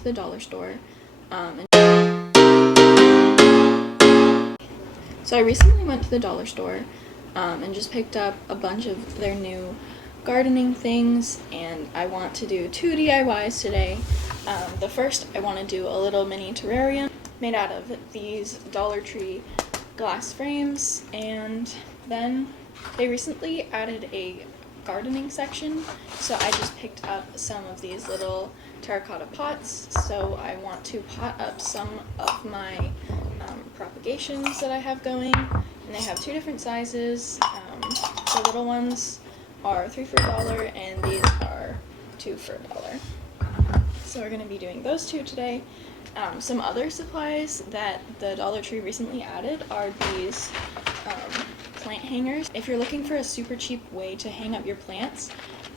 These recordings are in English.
to the dollar store. So I recently went to the dollar store and just picked up a bunch of their new gardening things, and I want to do 2 DIYs today. The first, I want to do a little mini terrarium made out of these Dollar Tree glass frames, and then they recently added a gardening section, so I just picked up some of these little terracotta pots. So I want to pot up some of my propagations that I have going, and they have 2 different sizes. The little ones are 3 for $1 and these are 2 for $1. So we're going to be doing those 2 today. Some other supplies that the Dollar Tree recently added are these plant hangers. If you're looking for a super cheap way to hang up your plants,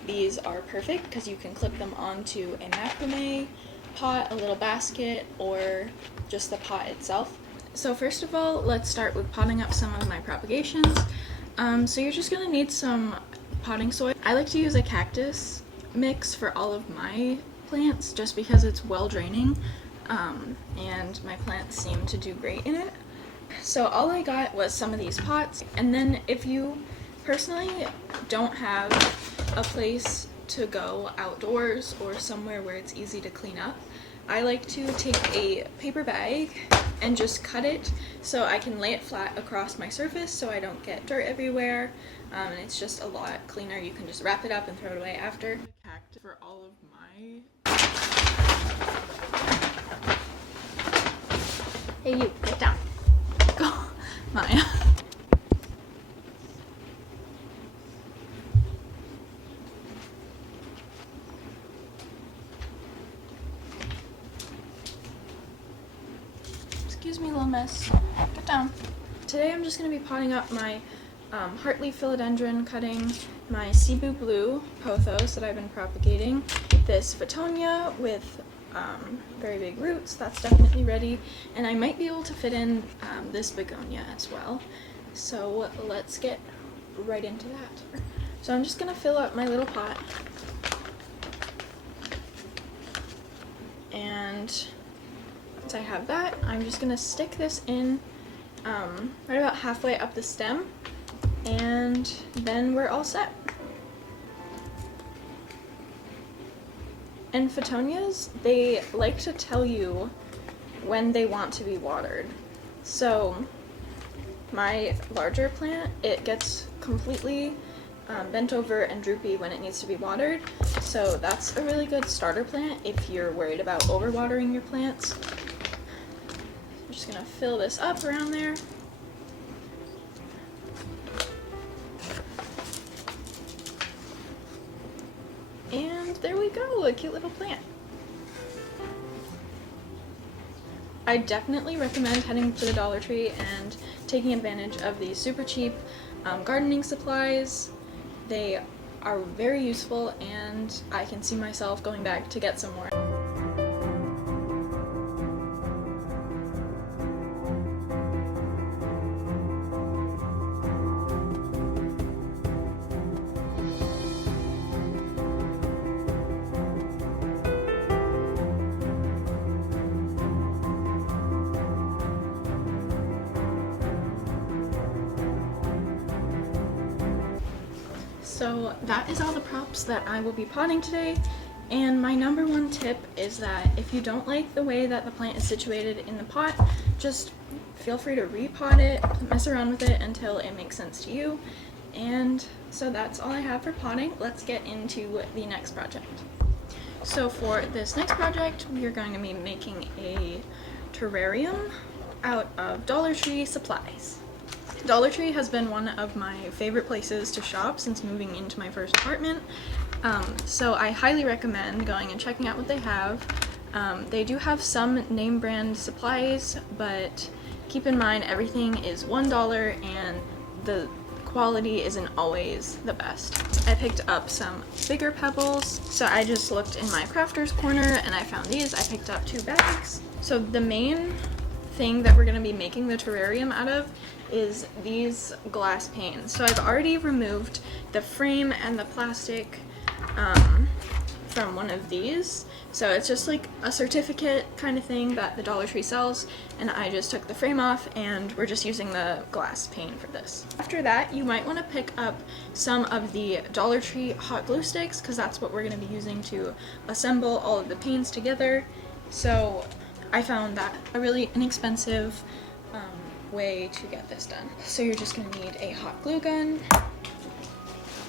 these are perfect because you can clip them onto a macrame pot, a little basket, or just the pot itself. So first of all, let's start with potting up some of my propagations. So you're just going to need some potting soil. I like to use a cactus mix for all of my plants just because it's well draining, and my plants seem to do great in it. So all I got was some of these pots, and then if you personally don't have a place to go outdoors or somewhere where it's easy to clean up, I like to take a paper bag and just cut it so I can lay it flat across my surface so I don't get dirt everywhere, and it's just a lot cleaner. You can just wrap it up and throw it away after. For all of my... Hey you, get down. Go, Maya. Excuse me, little miss. Get down. Today I'm just going to be potting up my heartleaf philodendron cutting, my Cebu blue pothos that I've been propagating, this Fittonia with very big roots, that's definitely ready, and I might be able to fit in this begonia as well. So let's get right into that. So I'm just going to fill up my little pot, and once I have that, I'm just going to stick this in right about halfway up the stem, and then we're all set. And Fittonias, they like to tell you when they want to be watered. So my larger plant, it gets completely bent over and droopy when it needs to be watered. So that's a really good starter plant if you're worried about overwatering your plants. I'm just gonna fill this up around there. And there we go, a cute little plant. I definitely recommend heading to the Dollar Tree and taking advantage of these super cheap gardening supplies. They are very useful, and I can see myself going back to get some more. So that is all the props that I will be potting today, and my number 1 tip is that if you don't like the way that the plant is situated in the pot, just feel free to repot it, mess around with it until it makes sense to you. And so that's all I have for potting. Let's get into the next project. So for this next project, we are going to be making a terrarium out of Dollar Tree supplies. Dollar Tree has been one of my favorite places to shop since moving into my first apartment, so I highly recommend going and checking out what they have. They do have some name brand supplies, but keep in mind everything is $1 and the quality isn't always the best. I picked up some bigger pebbles, so I just looked in my crafter's corner and I found these. I picked up 2 bags. So the main thing that we're going to be making the terrarium out of is these glass panes. So I've already removed the frame and the plastic from one of these. So it's just like a certificate kind of thing that the Dollar Tree sells, and I just took the frame off and we're just using the glass pane for this. After that, you might want to pick up some of the Dollar Tree hot glue sticks, because that's what we're going to be using to assemble all of the panes together. So I found that a really inexpensive way to get this done. So you're just going to need a hot glue gun,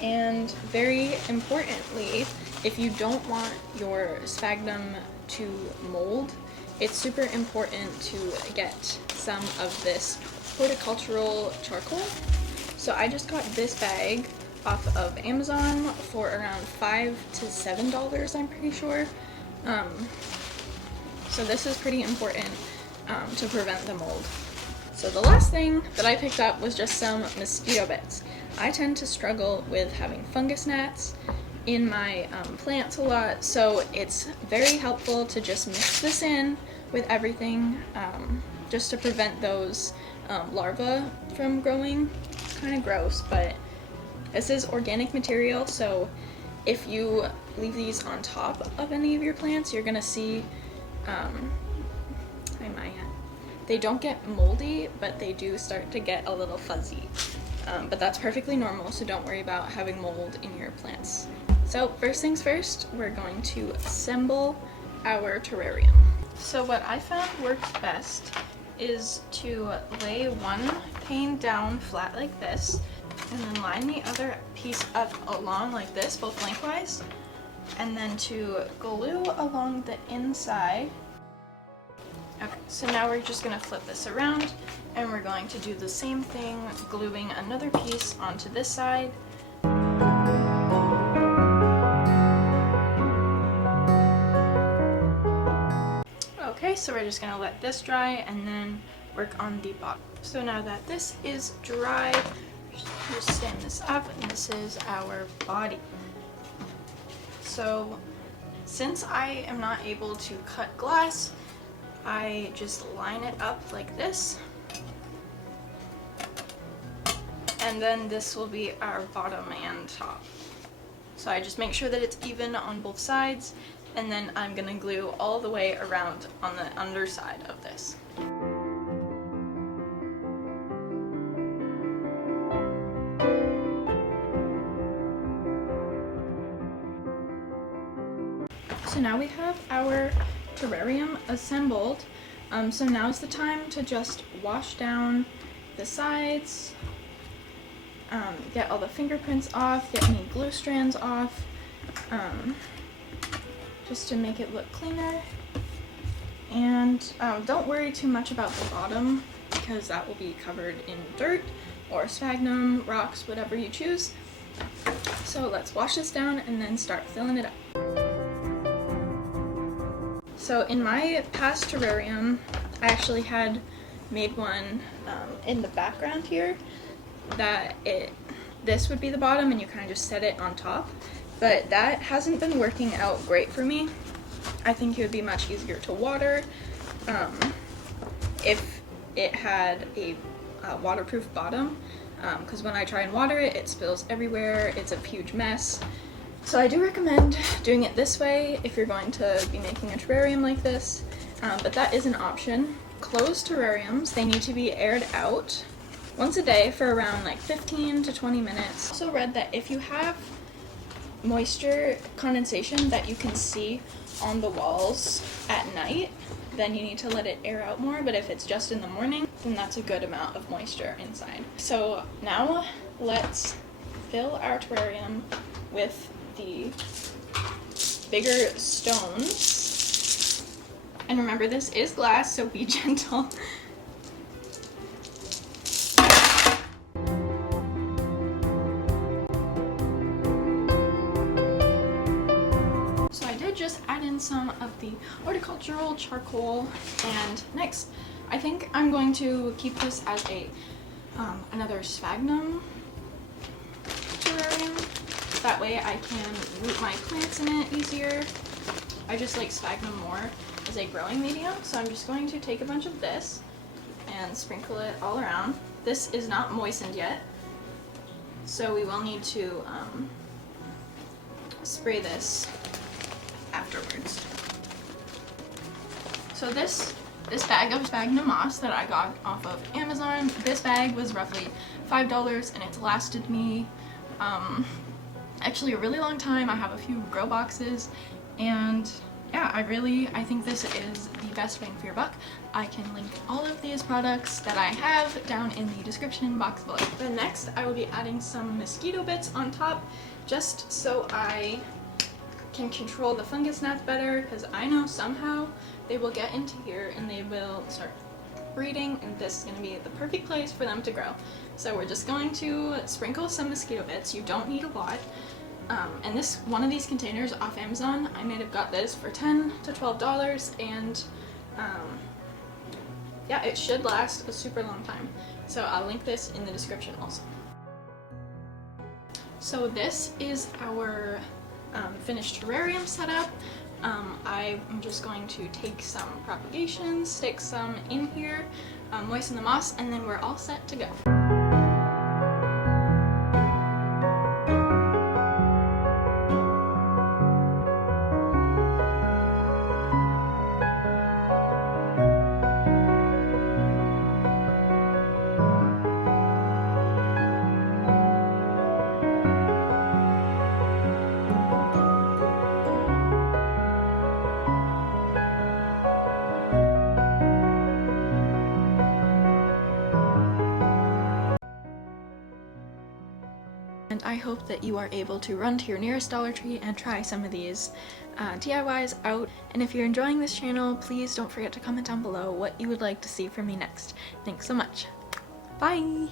and very importantly, if you don't want your sphagnum to mold, it's super important to get some of this horticultural charcoal. So I just got this bag off of Amazon for around $5 to $7, I'm pretty sure. So this is pretty important to prevent the mold. So the last thing that I picked up was just some mosquito bits. I tend to struggle with having fungus gnats in my plants a lot, so it's very helpful to just mix this in with everything just to prevent those larvae from growing. Kind of gross, but this is organic material, so if you leave these on top of any of your plants, you're gonna see they don't get moldy, but they do start to get a little fuzzy. But that's perfectly normal, so don't worry about having mold in your plants. So first things first, we're going to assemble our terrarium. So what I found works best is to lay one pane down flat like this, and then line the other piece up along like this, both lengthwise, and then to glue along the inside. Okay, so now we're just going to flip this around, and we're going to do the same thing, gluing another piece onto this side. Okay, so we're just going to let this dry and then work on the bottom. So now that this is dry, just stand this up, and this is our body. So since I am not able to cut glass, I just line it up like this, and then this will be our bottom and top. So I just make sure that it's even on both sides, and then I'm gonna glue all the way around on the underside of this. So now we have our terrarium assembled. So now's the time to just wash down the sides, get all the fingerprints off, get any glue strands off, just to make it look cleaner. And don't worry too much about the bottom, because that will be covered in dirt or sphagnum, rocks, whatever you choose. So let's wash this down and then start filling it up. So in my past terrarium, I actually had made one in the background here that this would be the bottom and you kind of just set it on top, but that hasn't been working out great for me. I think it would be much easier to water if it had a waterproof bottom, because when I try and water it, it spills everywhere. It's a huge mess. So I do recommend doing it this way if you're going to be making a terrarium like this, but that is an option. Closed terrariums, they need to be aired out once a day for around like 15 to 20 minutes. I also read that if you have moisture condensation that you can see on the walls at night, then you need to let it air out more, but if it's just in the morning, then that's a good amount of moisture inside. So now let's fill our terrarium with the bigger stones. And remember, this is glass, so be gentle. So I did just add in some of the horticultural charcoal, and next I think I'm going to keep this as a another sphagnum terrarium. That way I can root my plants in it easier. I just like sphagnum more as a growing medium, so I'm just going to take a bunch of this and sprinkle it all around. This is not moistened yet, so we will need to spray this afterwards. So this bag of sphagnum moss that I got off of Amazon, this bag was roughly $5 and it's lasted me actually a really long time. I have a few grow boxes, and yeah, I think this is the best bang for your buck. I can link all of these products that I have down in the description box below. Then next I will be adding some mosquito bits on top, just so I can control the fungus gnats better, because I know somehow they will get into here and they will start breeding, and this is going to be the perfect place for them to grow. So we're just going to sprinkle some mosquito bits. You don't need a lot. And one of these containers off Amazon, I might have got this for $10 to $12, and yeah, it should last a super long time. So I'll link this in the description also. So this is our finished terrarium setup. I'm just going to take some propagation, stick some in here, moisten the moss, and then we're all set to go. And I hope that you are able to run to your nearest Dollar Tree and try some of these DIYs out. And if you're enjoying this channel, please don't forget to comment down below what you would like to see from me next. Thanks so much. Bye!